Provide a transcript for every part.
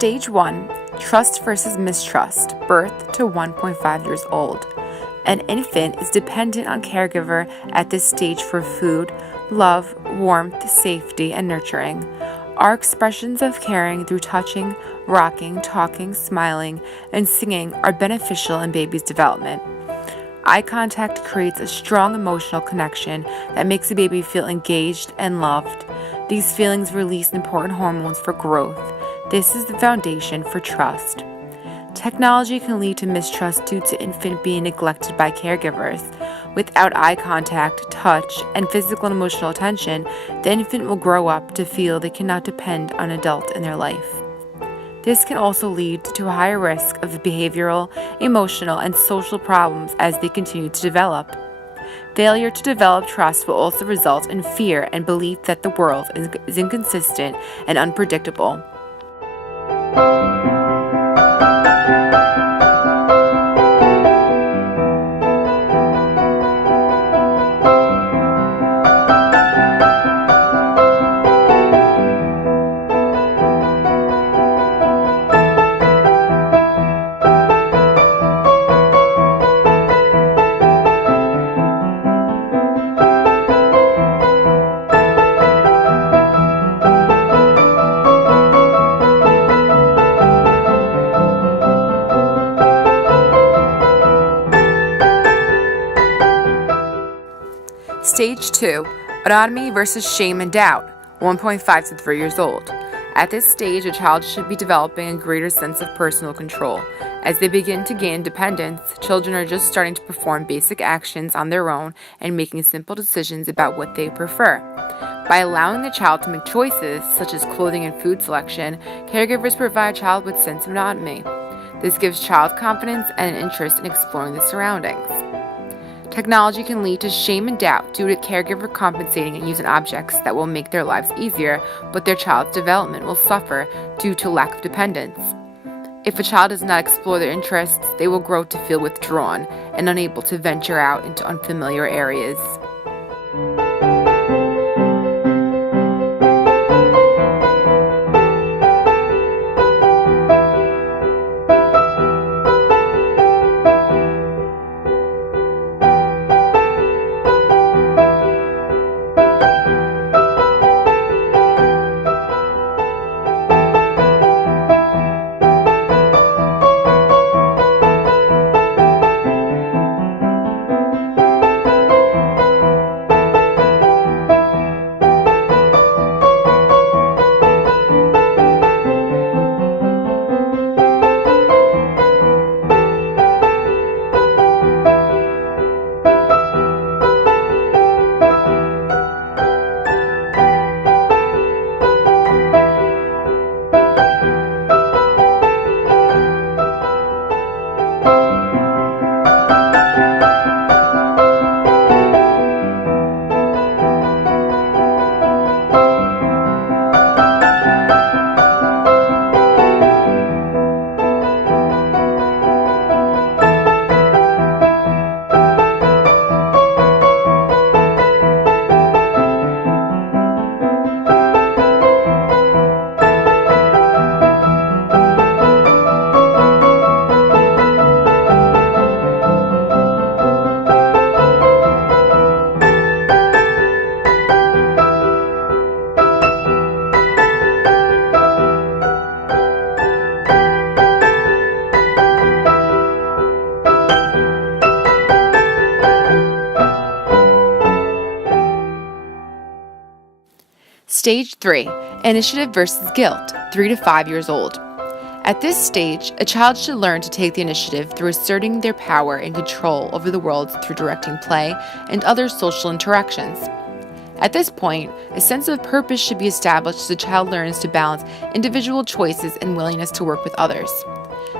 Stage 1, Trust versus Mistrust, birth to 1.5 years old. An infant is dependent on caregiver at this stage for food, love, warmth, safety, and nurturing. Our expressions of caring through touching, rocking, talking, smiling, and singing are beneficial in baby's development. Eye contact creates a strong emotional connection that makes the baby feel engaged and loved. These feelings release important hormones for growth. This is the foundation for trust. Technology can lead to mistrust due to infant being neglected by caregivers. Without eye contact, touch, and physical and emotional attention, the infant will grow up to feel they cannot depend on an adult in their life. This can also lead to a higher risk of behavioral, emotional, and social problems as they continue to develop. Failure to develop trust will also result in fear and belief that the world is inconsistent and unpredictable. Stage 2, Autonomy versus Shame and Doubt, 1.5 to 3 years old. At this stage, a child should be developing a greater sense of personal control. As they begin to gain independence, children are just starting to perform basic actions on their own and making simple decisions about what they prefer. By allowing the child to make choices, such as clothing and food selection, caregivers provide a child with a sense of autonomy. This gives child confidence and an interest in exploring the surroundings. Technology can lead to shame and doubt due to caregiver compensating and using objects that will make their lives easier, but their child's development will suffer due to lack of dependence. If a child does not explore their interests, they will grow to feel withdrawn and unable to venture out into unfamiliar areas. Stage 3, Initiative versus Guilt, 3 to 5 years old. At this stage, a child should learn to take the initiative through asserting their power and control over the world through directing play and other social interactions. At this point, a sense of purpose should be established as the child learns to balance individual choices and willingness to work with others.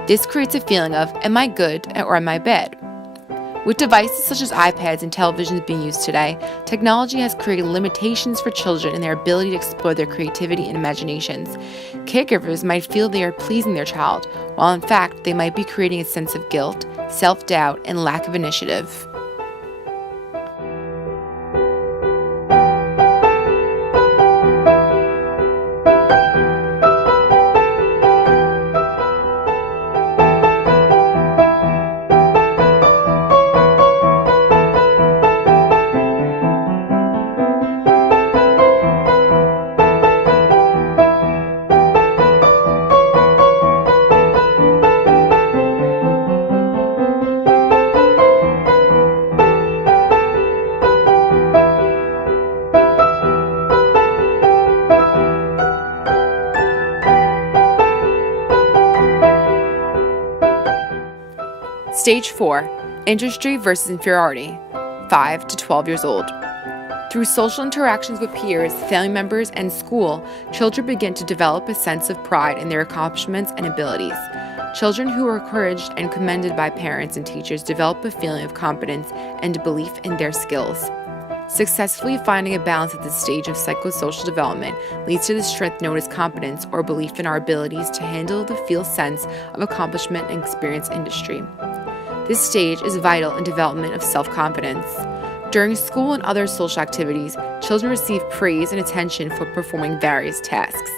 This creates a feeling of, am I good or am I bad? With devices such as iPads and televisions being used today, technology has created limitations for children in their ability to explore their creativity and imaginations. Caregivers might feel they are pleasing their child, while in fact they might be creating a sense of guilt, self-doubt, and lack of initiative. Stage 4, industry versus inferiority, 5 to 12 years old. Through social interactions with peers, family members, and school, children begin to develop a sense of pride in their accomplishments and abilities. Children who are encouraged and commended by parents and teachers develop a feeling of confidence and belief in their skills. Successfully finding a balance at this stage of psychosocial development leads to the strength known as competence or belief in our abilities to handle the feel sense of accomplishment and experience industry. This stage is vital in development of self-confidence. During school and other social activities, children receive praise and attention for performing various tasks.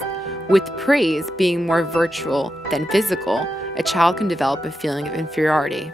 With praise being more virtual than physical, a child can develop a feeling of inferiority.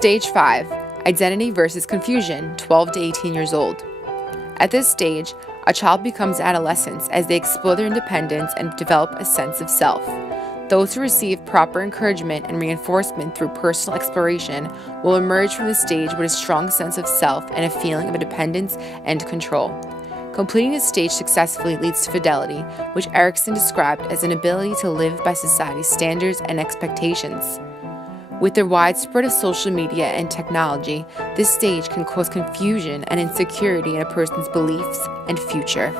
Stage 5, identity versus confusion, 12 to 18 years old. At this stage, a child becomes adolescents as they explore their independence and develop a sense of self. Those who receive proper encouragement and reinforcement through personal exploration will emerge from this stage with a strong sense of self and a feeling of independence and control. Completing this stage successfully leads to fidelity, which Erikson described as an ability to live by society's standards and expectations. With the widespread of social media and technology, this stage can cause confusion and insecurity in a person's beliefs and future.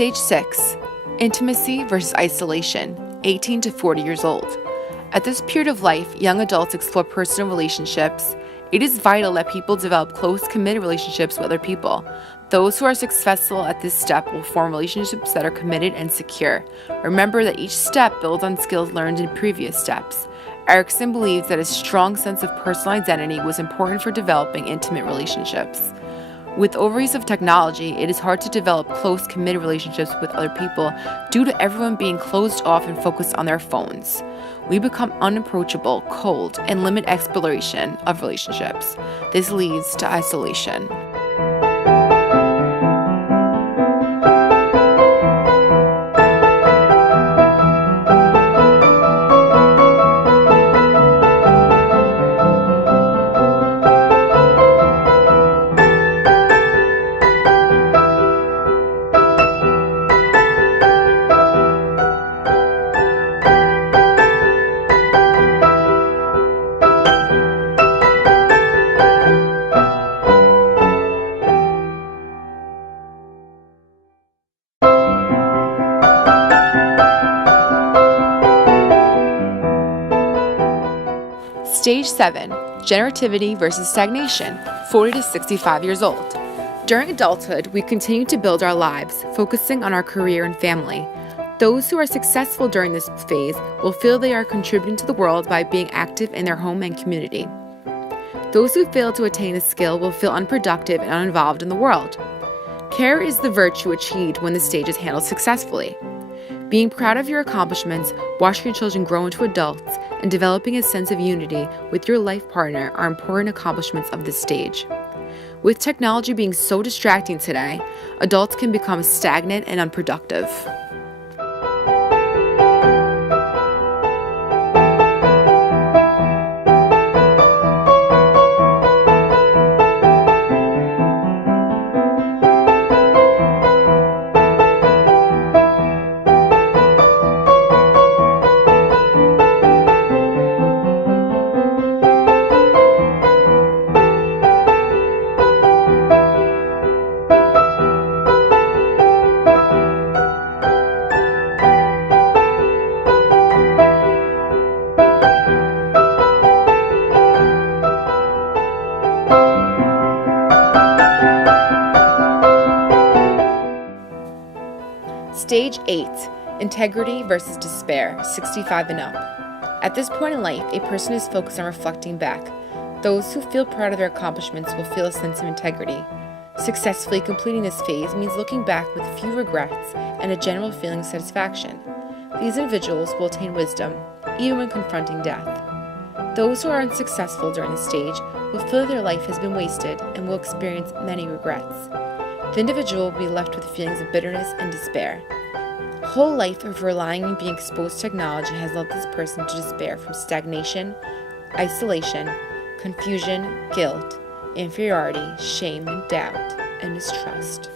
Stage 6, intimacy versus isolation, 18 to 40 years old. At this period of life, young adults explore personal relationships. It is vital that people develop close, committed relationships with other people. Those who are successful at this step will form relationships that are committed and secure. Remember that each step builds on skills learned in previous steps. Erikson believes that a strong sense of personal identity was important for developing intimate relationships. With overuse of technology, it is hard to develop close, committed relationships with other people due to everyone being closed off and focused on their phones. We become unapproachable, cold, and limit exploration of relationships. This leads to isolation. Stage 7, generativity versus stagnation, 40 to 65 years old. During adulthood, we continue to build our lives, focusing on our career and family. Those who are successful during this phase will feel they are contributing to the world by being active in their home and community. Those who fail to attain this skill will feel unproductive and uninvolved in the world. Care is the virtue achieved when the stage is handled successfully. Being proud of your accomplishments, watching your children grow into adults, and developing a sense of unity with your life partner are important accomplishments of this stage. With technology being so distracting today, adults can become stagnant and unproductive. Stage 8, integrity versus despair, 65 and up. At this point in life, a person is focused on reflecting back. Those who feel proud of their accomplishments will feel a sense of integrity. Successfully completing this phase means looking back with few regrets and a general feeling of satisfaction. These individuals will attain wisdom, even when confronting death. Those who are unsuccessful during this stage will feel their life has been wasted and will experience many regrets. The individual will be left with feelings of bitterness and despair. A whole life of relying on being exposed to technology has led this person to despair from stagnation, isolation, confusion, guilt, inferiority, shame, and doubt, and mistrust.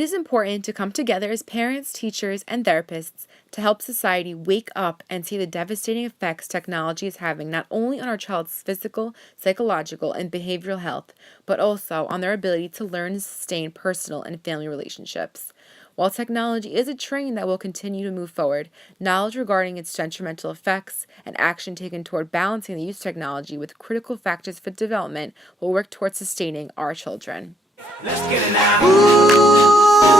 It is important to come together as parents, teachers, and therapists to help society wake up and see the devastating effects technology is having not only on our child's physical, psychological, and behavioral health, but also on their ability to learn and sustain personal and family relationships. While technology is a train that will continue to move forward, knowledge regarding its detrimental effects and action taken toward balancing the use of technology with critical factors for development will work towards sustaining our children. Let's get it now. Ooh.